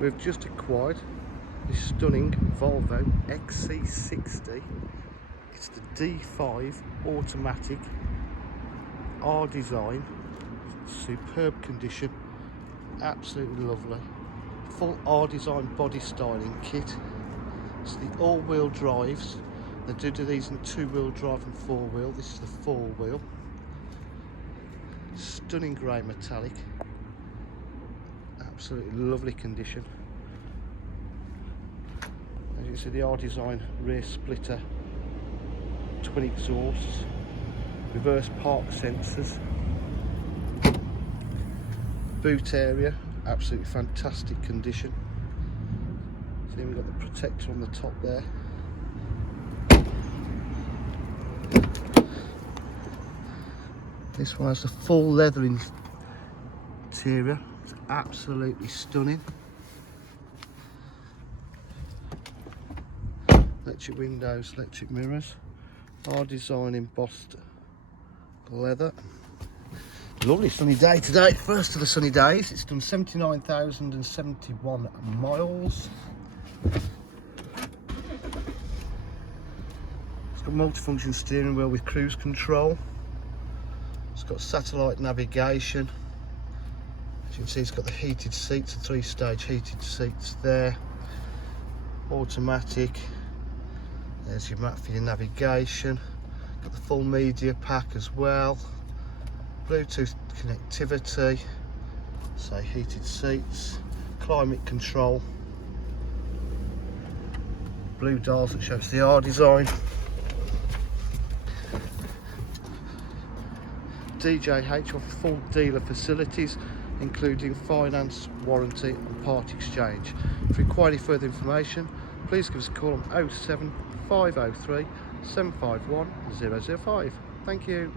We've just acquired this stunning Volvo XC60. It's the D5 automatic R design, superb condition, absolutely lovely. Full R design body styling kit. It's the all-wheel drives. They do these in 2-wheel drive and 4-wheel. This is the 4-wheel. Stunning grey metallic. Absolutely lovely condition. As you can see, the R design rear splitter, twin exhausts, reverse park sensors. Boot area, absolutely fantastic condition. See, we've got the protector on the top there. This one has the full leather interior. It's absolutely stunning. Electric windows, electric mirrors. R design embossed leather. Lovely sunny day today, first of the sunny days. It's done 79,071 miles. It's got multifunction steering wheel with cruise control. It's got satellite navigation. As you can see, it's got the heated seats, the 3-stage heated seats there. Automatic. There's your map for your navigation. Got the full media pack as well. Bluetooth connectivity. So heated seats. Climate control. Blue dials that shows the R design. DJH offer full dealer facilities, including finance, warranty and part exchange. If you require any further information, please give us a call on 07503 751 005. Thank you.